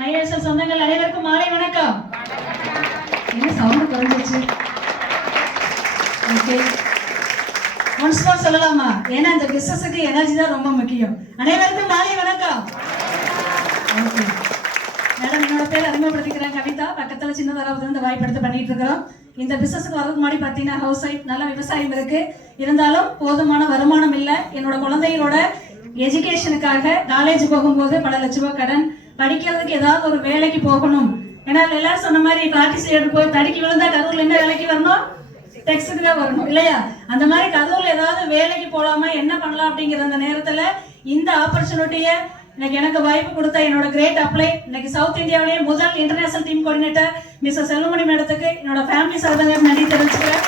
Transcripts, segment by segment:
மைலேஷல் சொந்தங்கள் அனைவருக்கும் மாலை வணக்கம். என்ன சவுண்ட் குறைஞ்சிச்சு? ஓகே, ஒன்ஸ் மோர் சொல்லலாமா? ஏன்னா இந்த பிசினஸுக்கு எனர்ஜி தான் ரொம்ப முக்கியம். அனைவருக்கும் மாலை வணக்கம். ஓகே மேடம், என்னோட பேர் அறிமுகப்படுத்திக்கிறேன் கவிதா. பக்கத்தில் சின்னதாக இந்த வாய்ப்பு எடுத்து பண்ணிட்டு இருக்கிறோம். இந்த பிசினஸுக்கு வரதுக்கு முன்னாடி பார்த்தீங்கன்னா ஹவுஸ் ஒய்ஃப், நல்ல விவசாயம் இருக்கு, இருந்தாலும் போதுமான வருமானம் இல்லை. என்னோட குழந்தைகளோட எஜுகேஷனுக்காக காலேஜ் போகும்போது பல லட்ச ரூபாய் கடன், படிக்கிறதுக்கு ஏதாவது ஒரு வேலைக்கு போகணும். ஏன்னா எல்லாரும் சொன்ன மாதிரி பார்ட்டிசிபேட் போய் தடுக்கி விழுந்தா கரூர்ல என்ன வேலைக்கு வரணும்? டெக்ஸ்டுக்கு தான் வரணும் இல்லையா? அந்த மாதிரி கரூர்ல ஏதாவது வேலைக்கு போலாமா, என்ன பண்ணலாம் அப்படிங்கிற அந்த நேரத்துல இந்த ஆப்பர்ச்சுனிட்டியை இன்னைக்கு எனக்கு வாய்ப்பு கொடுத்த என்னோட கிரேட் அப்ளை, இன்னைக்கு சவுத் இந்தியாவிலேயே முதல் international team coordinator Mrs Selvamani மேடத்துக்கு என்னோட ஃபேமிலி சார்பாக நன்றி தெரிவிச்சுக்கிறேன்.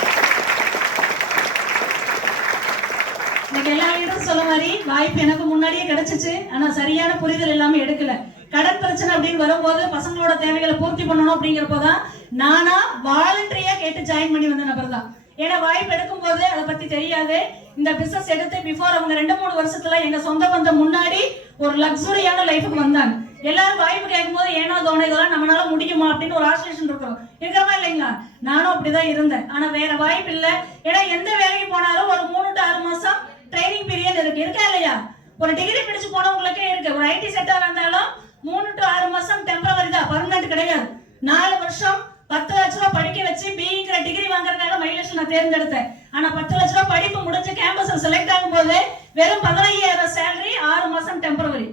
இன்னைக்கு எல்லா லீடரும் சொல்ல மாதிரி வாய்ப்பு எனக்கு முன்னாடியே கிடைச்சிச்சு, ஆனா சரியான புரிதல் எல்லாமே எடுக்கல. கடன் பிரச்சனை அப்படின்னு வரும்போது பசங்களோட தேவைகளை பூர்த்தி பண்ணணும் அப்படிங்கிறப்போதான் நானா வாலண்டரியா கேட்டு ஜாயின் பண்ணி வந்த நபர் தான். ஏன்னா வாய்ப்பு எடுக்கும் போது அதை பத்தி தெரியாது. இந்த பிசினஸ் எடுத்து பிஃபோர் அவங்க 2-3 வருஷத்துல எங்க சொந்த பந்தம் முன்னாடி ஒரு லக்ஸுரியான லைஃபுக்கு வந்தாங்க. எல்லாரும் வாய்ப்பு கேட்கும் போது ஏனோ தோணை இதெல்லாம் நம்மளால முடியுமா அப்படின்னு ஒரு ஆசோசியேஷன் இருக்கிறோம், இருக்கிறமா இல்லைங்களா? நானும் அப்படிதான் இருந்தேன். ஆனா வேற வாய்ப்பு இல்லை. ஏன்னா எந்த வேலைக்கு போனாலும் ஒரு 3 to 6 மாசம் ட்ரைனிங் பீரியட் இருக்கா இல்லையா? ஒரு டிகிரி பிடிச்சு போனவங்களுக்கே இருக்கு. ஒரு ஐடி செக்டர் இருந்தாலும் 3 to 6 மாசம் டெம்பரவரி தான், பர்மனன்ட் கிடையாது. 4 வருஷம் 10 லட்ச ரூபாய் படிக்க வச்சு பிங்கிற டிகிரி வாங்குறதுக்காக மைலேஷ் நான் தேர்ந்தெடுத்தேன். ஆனா 10 லட்ச ரூபாய் படிப்பு முடிஞ்சு கேம்பஸ்ல செலக்ட் ஆகும் போது வெறும் 15,000 சேலரி, 6 மாசம் டெம்பரவரி.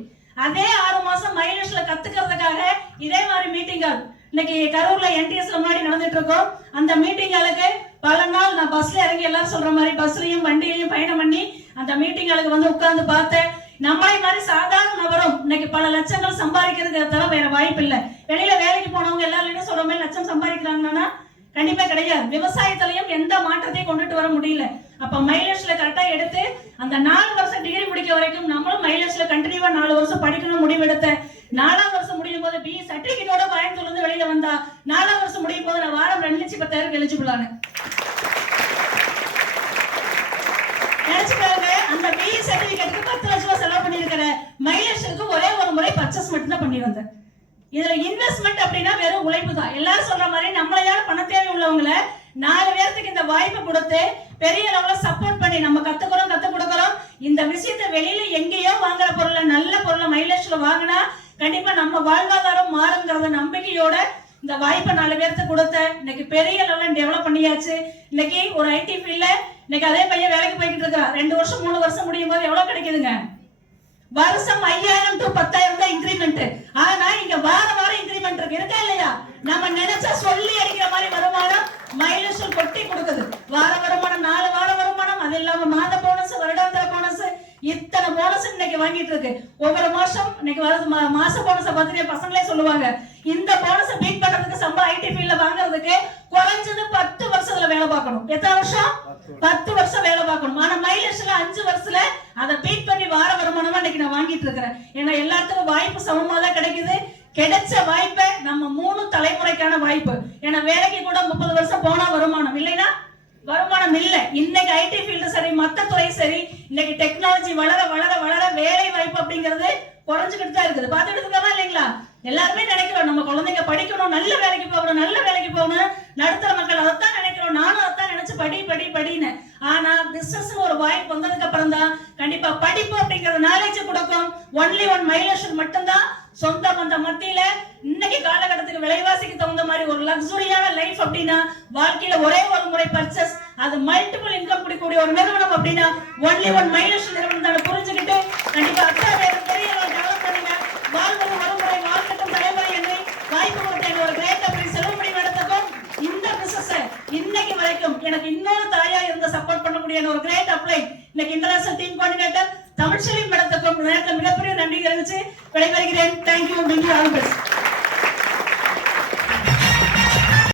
அதே 6 மாசம் மைலேஷ்ல கத்துக்கிறதுக்காக இதே மாதிரி மீட்டிங் ஹால் இன்னைக்கு கரூர்ல என்டிஎஸ்ல முன்னாடி நடந்துட்டு இருக்கோம். அந்த மீட்டிங் ஹாலுக்கு பல நாள் நான் பஸ்ல இறங்கி எல்லாரும் சொல்ற மாதிரி பஸ்லயும் வண்டியிலையும் பயணம் பண்ணி அந்த மீட்டிங் ஹாலுக்கு வந்து உட்கார்ந்து பார்த்தேன். நம்மளை மாதிரி சாதாரண நபரும் இன்னைக்கு பல லட்சங்கள் சம்பாதிக்கிறதுக்கு தவிர வேற வாய்ப்பு இல்லை. வெளியில வேலைக்கு போனவங்க எல்லாரும் சொல்ற மாதிரி லட்சம் சம்பாதிக்கிறாங்கன்னா கண்டிப்பா கிடையாது. விவசாயத்திலையும் எந்த மாற்றத்தையும் கொண்டுட்டு வர முடியல. அப்ப மைலேஷ்ல கரெக்டா எடுத்து அந்த 4 வருஷம் டிகிரி முடிக்க வரைக்கும் நம்மளும் மைலேஷ்ல கண்டினியூவா 4 வருஷம் படிக்கணும் முடிவெடுத்த. 4ஆம் வருஷம் முடியும் போது பி சர்டிபிகேட்டோட கோயம்புத்தூர்ல இருந்து வெளியில வந்தா 4ஆம் வருஷம் முடியும் போது நான் வாரம் 2,10,000 எலிஜிபிள் ஆனேன். நினைச்சு பாருங்க, அந்த பி சர்டிபிகேட்டுக்கு 10 லட்சம் ரூபாய் செலவு பண்ணிருக்கிறேன். மைலேஷுக்கு ஒரே ஒரு முறை பர்ச்சேஸ் மட்டும் தான் பண்ணி வந்தேன். இதுல இன்வெஸ்ட்மெண்ட் அப்படின்னா வெறும் உழைப்பு தான். எல்லாரும் சொல்ற மாதிரி நம்மளையால பண தேவை உள்ளவங்களை 4 பேருக்கு இந்த வாய்ப்பு கொடுத்து பெரிய அளவுல சப்போர்ட் பண்ணி நம்ம கத்து கொடுக்கிறோம். இந்த விஷயத்தை வெளியில எங்கேயோ வாங்குற பொருளை, நல்ல பொருளை மைலேஷ்ல வாங்கினா கண்டிப்பா நம்ம வாழ்வாதாரம் மாறுங்கிறத நம்பிக்கையோட இந்த வாய்ப்பை 4 பேருக்கு கொடுத்த. இன்னைக்கு பெரிய லெவல்ல டெவலப் பண்ணியாச்சு. இன்னைக்கு ஒரு ஐடி ஃபீல்ட்ல இன்னைக்கு அதே பையன் வேலைக்கு போய்கிட்டு இருக்கிறார். 2 வருஷம் 3 வருஷம் முடியும் போது எவ்வளவு கிடைக்குதுங்க? வருஷம் 5,000 to 10,000 தான் இன்கிரிமெண்ட். ஆனா இங்க வாரம் இன்கிரிமெண்ட் இருக்கா இல்லையா? நம்ம நினைச்சா சொல்லி அடிக்கிற மாதிரி வருமானம் மைலேஷ் கொட்டி கொடுக்குது. வார வருமானம், 4 வார வருமானம், அது இல்லாம மாத போனஸ், வருடாந்திர போனஸ், இத்தனை போனஸ் இன்னைக்கு வாங்கிட்டு இருக்கு. ஒவ்வொரு மாசம் இன்னைக்கு மாச போனஸை பத்தி பசங்களே சொல்லுவாங்க. இந்த போனஸை பீட் பண்றதுக்கு சம்பளம் ஐடி ஃபீல்ட்ல வாங்குறதுக்கு குறைஞ்சது 10 வருஷத்துல வேலை பார்க்கணும். எத்தனை வருஷம்? 10 வருஷம் வேலை பார்க்கணும். ஆனா மைலேஷ்ல 5 வருஷத்துல அதை பீட் பண்ணி வார வருமானமா இன்னைக்கு நான் வாங்கிட்டு இருக்கிறேன். ஏன்னா எல்லாத்துக்கும் வாய்ப்பு சமமா தான் கிடைக்குது. கிடைச்ச வாய்ப்பை நம்ம 3 தலைமுறைக்கான வாய்ப்பு. ஏன்னா வேலைக்கு கூட 30 வருஷம் போனா வருமானம் இல்லைன்னா வருமானம் இல்லை. இன்னைக்கு ஐடி ஃபீல்டு சரி, மத்த துறை சரி, இன்னைக்கு டெக்னாலஜி வளர வளர வளர வேலை வாய்ப்பு அப்படிங்கிறது குறைஞ்சுக்கிட்டு தான் இருக்குது. பார்த்துட்டு இருக்கோமா இல்லைங்களா? எல்லாருமே நினைக்கிறோம் நம்ம குழந்தைங்க படிக்கணும், நல்ல வேலைக்கு போகணும், நல்ல வேலைக்கு போகணும். நடுத்தர மக்கள் அதைத்தான் நினைக்கிறோம். நானும் அதைத்தான் நினைச்சு படின்னு. ஆனா பிசினஸ் ஒரு வாய்ப்பு வந்ததுக்கு அப்புறம் தான் கண்டிப்பா படிப்பு அப்படிங்கிற நாலேஜ் கொடுக்கும். ஒன்லி ஒன் மைலேஷன் மட்டும்தான் சொந்த பந்த மத்தியில இன்னைக்கு காலகட்டத்துக்கு விலைவாசிக்கு தகுந்த மாதிரி ஒரு லக்ஸுரியான லைஃப் அப்படின்னா வாழ்க்கையில ஒரே ஒரு முறை பர்ச்சேஸ், அது மல்டிபிள் இன்கம் கொடுக்கக்கூடிய ஒரு நிறுவனம் அப்படின்னா ஒன்லி ஒன் மைலேஷன் நிறுவனம் தான். புரிஞ்சுக்கிட்டு கண்டிப்பா பெரிய டெவலப் பண்ணுங்க. வாழ்வது ஒரு முறை, வாழ்க்கட்டும் தலைமுறை என்று வாய்ப்பு கொடுத்த ஒரு கிரேட் அப்படி செல்வமணி நடத்துக்கும். இந்த பிசினஸ் இன்னைக்கு வரைக்கும் எனக்கு இன்னொரு தாயா இருந்து சப்போர்ட் பண்ணக்கூடிய ஒரு கிரேட் அப்ளை இன்னைக்கு இன்டர்நேஷனல் டீம் கோஆர்டினேட்டர் தமிழ்ச்செல்வி மேடத்துக்கும் நேரத்தில் மிகப்பெரிய நன்றி தெரிவித்து விடைபெறுகிறேன். தேங்க்யூ. All the best.